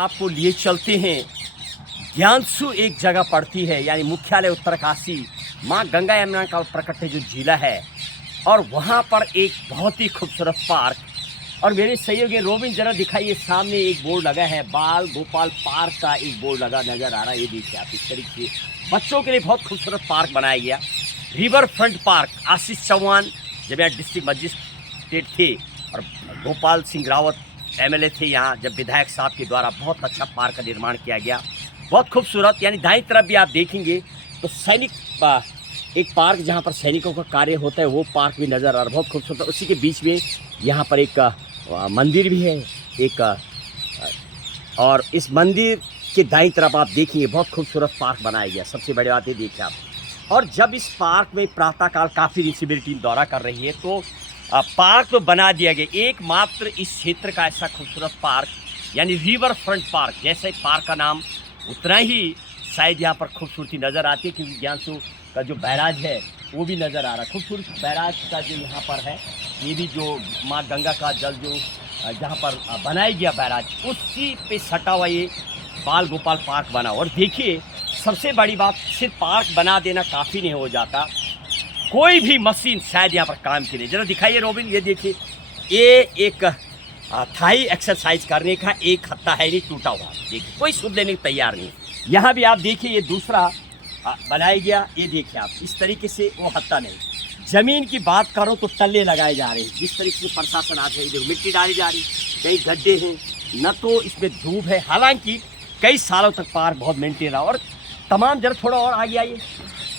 आपको लिए चलते हैं। ज्ञानसू एक जगह पड़ती है, यानी मुख्यालय उत्तरकाशी, माँ गंगा यमुना का प्रकट जो जिला है, और वहाँ पर एक बहुत ही खूबसूरत पार्क। और मेरे सहयोगी रोबिन, जरा दिखाइए, सामने एक बोर्ड लगा है, बाल गोपाल पार्क का एक बोर्ड लगा नजर आ रहा है। ये देखिए आप, इस तरीके से बच्चों के लिए बहुत खूबसूरत पार्क बनाया गया। River front park, Ashish Chauhan जब यहाँ डिस्ट्रिक्ट मजिस्ट्रेट थे और गोपाल सिंह रावत एमएलए थे यहाँ, जब विधायक साहब के द्वारा बहुत अच्छा पार्क का निर्माण किया गया, बहुत खूबसूरत। यानी दाईं तरफ भी आप देखेंगे तो सैनिक एक पार्क, जहाँ पर सैनिकों का कार्य होता है, वो पार्क भी नज़र आ रहा है, बहुत खूबसूरत। उसी के बीच में यहाँ पर एक मंदिर भी है एक, और इस मंदिर के दाईं तरफ आप देखिए बहुत खूबसूरत पार्क बनाया गया। सबसे बड़ी बात ये देखिए आप, और जब इस पार्क में प्रातःकाल काफ़ी रिसिबिल टीम दौरा कर रही है, तो पार्क तो बना दिया गया। एकमात्र इस क्षेत्र का ऐसा खूबसूरत पार्क, यानी रिवर फ्रंट पार्क, जैसे पार्क का नाम उतना ही शायद यहाँ पर खूबसूरती नज़र आती है, क्योंकि ज्ञानसू का जो बैराज है वो भी नज़र आ रहा है। खूबसूरत बैराज का जो यहाँ पर है, ये भी जो माँ गंगा का जल जो जहाँ पर बनाया गया बैराज, उसी पे सटा हुआ ये बाल गोपाल पार्क बना। और देखिए सबसे बड़ी बात, सिर्फ पार्क बना देना काफ़ी नहीं हो जाता, कोई भी मशीन शायद यहाँ पर काम की नहीं। जरा दिखाइए रोबिन, ये देखिए, ये एक थाई एक्सरसाइज करने का एक हत्था है, नहीं टूटा हुआ, देखिए कोई सुध लेने को तैयार नहीं। यहाँ भी आप देखिए, ये दूसरा बनाया गया, ये देखिए आप, इस तरीके से वो हत्था नहीं। ज़मीन की बात करो तो टल्ले लगाए जा रहे हैं, जिस तरीके से प्रशासन आता है, जो मिट्टी डाली जा रही, कई गड्ढे हैं, न तो इसमें धूप है। हालांकि कई सालों तक पार्क बहुत मेंटेन रहा। और तमाम, जरा थोड़ा और आगे आइए,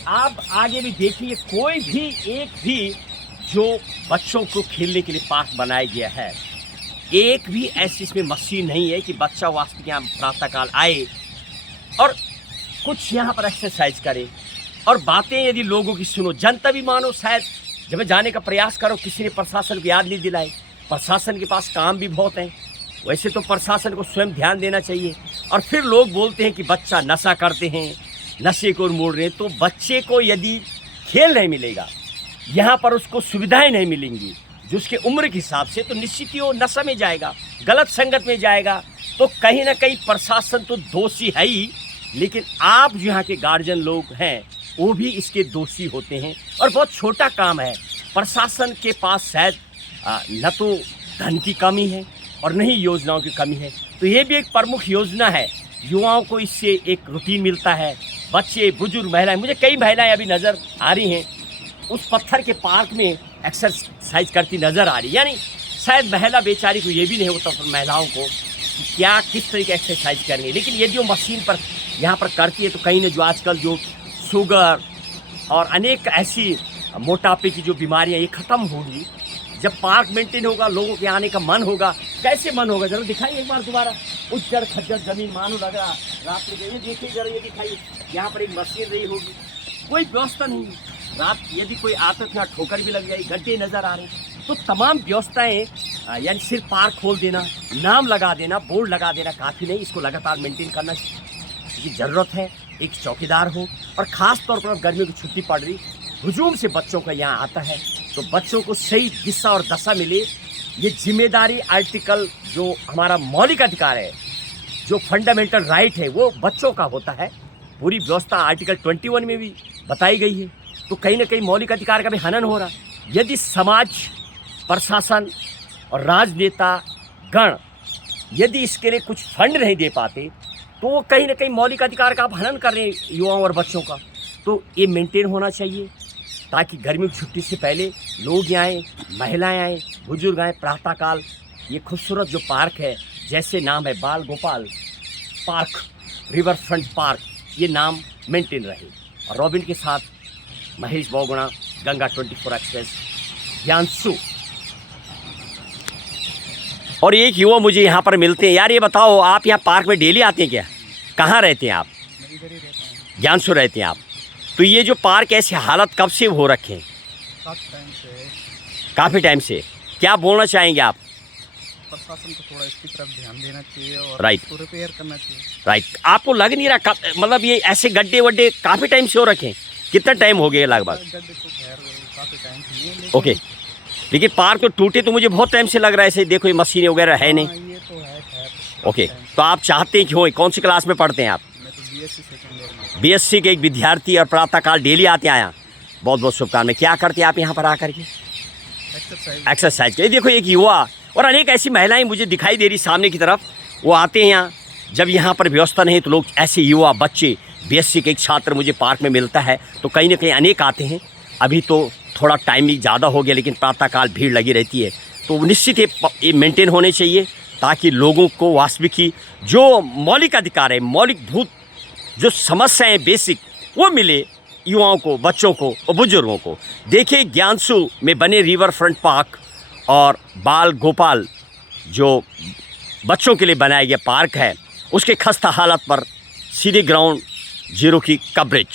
आप आगे भी देखिए, कोई भी एक भी जो बच्चों को खेलने के लिए पार्क बनाया गया है, एक भी ऐसी इसमें मशीन नहीं है कि बच्चा वास्तविक यहाँ प्रातःकाल आए और कुछ यहाँ पर एक्सरसाइज करे और बातें यदि लोगों की सुनो, जनता भी मानो। शायद जब जाने का प्रयास करो, किसी ने प्रशासन को याद नहीं दिलाई, प्रशासन के पास काम भी बहुत है। वैसे तो प्रशासन को स्वयं ध्यान देना चाहिए। और फिर लोग बोलते हैं कि बच्चा नशा करते हैं, नशे को मोड़ रहे हैं, तो बच्चे को यदि खेल नहीं मिलेगा, यहाँ पर उसको सुविधाएं नहीं मिलेंगी जो उसके उम्र के हिसाब से, तो निश्चित ही वो नशा में जाएगा, गलत संगत में जाएगा। तो कहीं ना कहीं प्रशासन तो दोषी है ही, लेकिन आप जो यहाँ के गार्जियन लोग हैं वो भी इसके दोषी होते हैं। और बहुत छोटा काम है, प्रशासन के पास शायद न तो धन की कमी है और न ही योजनाओं की कमी है। तो ये भी एक प्रमुख योजना है, युवाओं को इससे एक रूटीन मिलता है। बच्चे, बुजुर्ग, महिलाएं, मुझे कई महिलाएं अभी नज़र आ रही हैं उस पत्थर के पार्क में एक्सरसाइज करती नज़र आ रही। यानी शायद महिला बेचारी को ये भी नहीं होता महिलाओं को कि क्या किस तरीके एक्सरसाइज करनी, लेकिन यदि वो मशीन पर यहाँ पर करती है तो कहीं ना जो आजकल जो शुगर और अनेक ऐसी मोटापे की जो बीमारियाँ, ये ख़त्म होगी जब पार्क मेंटेन होगा, लोगों के आने का मन होगा। कैसे मन होगा, जरा दिखाइए एक बार दोबारा, उज्जर खज्जर जमीन मानो लग रहा रात में। ये देखिए जरा, ये दिखाइए, यहाँ पर एक मशीन रही होगी, कोई व्यवस्था नहीं है। रात यदि कोई आता तो यहाँ ठोकर भी लग जाएगी, गड्ढे नज़र आ रहे हैं। तो तमाम व्यवस्थाएँ, यानी सिर्फ पार्क खोल देना, नाम लगा देना, बोर्ड लगा देना काफ़ी नहीं, इसको लगातार मेंटेन करना की ज़रूरत है। एक चौकीदार हो, और ख़ास तौर पर गर्मियों की छुट्टी पड़ रही, हुजूम से बच्चों का यहाँ आता है, तो बच्चों को सही दिशा और दशा मिले। ये जिम्मेदारी आर्टिकल जो हमारा मौलिक अधिकार है, जो फंडामेंटल राइट है, वो बच्चों का होता है। पूरी व्यवस्था आर्टिकल 21 में भी बताई गई है। तो कहीं ना कहीं मौलिक अधिकार का भी हनन हो रहा। यदि समाज, प्रशासन और राजनेता गण यदि इसके लिए कुछ फंड नहीं दे पाते, तो वो कहीं ना कहीं मौलिक अधिकार का आप हनन कर रहे हैं युवाओं और बच्चों का। तो ये मेंटेन होना चाहिए, ताकि गर्मी की छुट्टी से पहले लोग आएँ, महिलाएं आएँ, बुजुर्ग आएँ, प्रातःकाल ये खूबसूरत जो पार्क है, जैसे नाम है बाल Gopal park, river front park, ये नाम मेंटेन रहे। और रॉबिन के साथ महेश बहुगुणा, गंगा 24 एक्सप्रेस, ज्ञानसू। और एक युवा मुझे यहाँ पर मिलते हैं। यार ये बताओ, आप यहाँ पार्क में डेली आते हैं क्या? कहाँ रहते हैं आप? इधर ही रहता हूँ। ज्ञानसू रहते हैं आप। तो ये जो पार्क ऐसी हालत कब से हो रखे हैं? काफ़ी टाइम से। क्या बोलना चाहेंगे आप? प्रशासन को थोड़ा इसकी तरफ ध्यान देना चाहिए और राइट, इसको रिपेयर करना चाहिए। राइट। आपको लग नहीं रहा मतलब ये ऐसे गड्ढे वड्ढे काफ़ी टाइम से हो रखे हैं? कितना टाइम हो गया लगभग? गड्ढे तो खैर काफ़ी टाइम से नहीं है, ओके, लेकिन पार्क तो टूटे तो मुझे बहुत टाइम से लग रहा है। ऐसे देखो ये मशीनें वगैरह है नहीं। ये तो है खैर, ओके, तो आप चाहते हैं कि हो, कौन सी क्लास में पढ़ते हैं आप? मैं तो बीएससी सेकंड ईयर में। बीएससी के एक विद्यार्थी और प्रातःकाल डेली आते हैं यहाँ। बहुत बहुत शुभकामनाएं। क्या करते हैं आप यहाँ पर आकर के? एक्सरसाइज के। देखो एक युवा और अनेक ऐसी महिलाएं मुझे दिखाई दे रही सामने की तरफ, वो आते हैं यहाँ। जब यहाँ पर व्यवस्था नहीं तो लोग ऐसे युवा बच्चे, बीएससी के एक छात्र मुझे पार्क में मिलता है तो कहीं ना कहीं अनेक आते हैं। अभी तो थोड़ा टाइमिंग ज़्यादा हो गया लेकिन प्रातःकाल भीड़ लगी रहती है, तो निश्चित ये मेंटेन होने चाहिए ताकि लोगों को वास्तविक जो मौलिक अधिकार है, मौलिकभूत जो समस्याएं बेसिक, वो मिले युवाओं को, बच्चों को और बुजुर्गों को। देखिए ज्ञानसू में बने रिवर फ्रंट पार्क और बाल गोपाल जो बच्चों के लिए बनाया गया पार्क है, उसके खस्ता हालत पर सीधे ग्राउंड जीरो की कवरेज।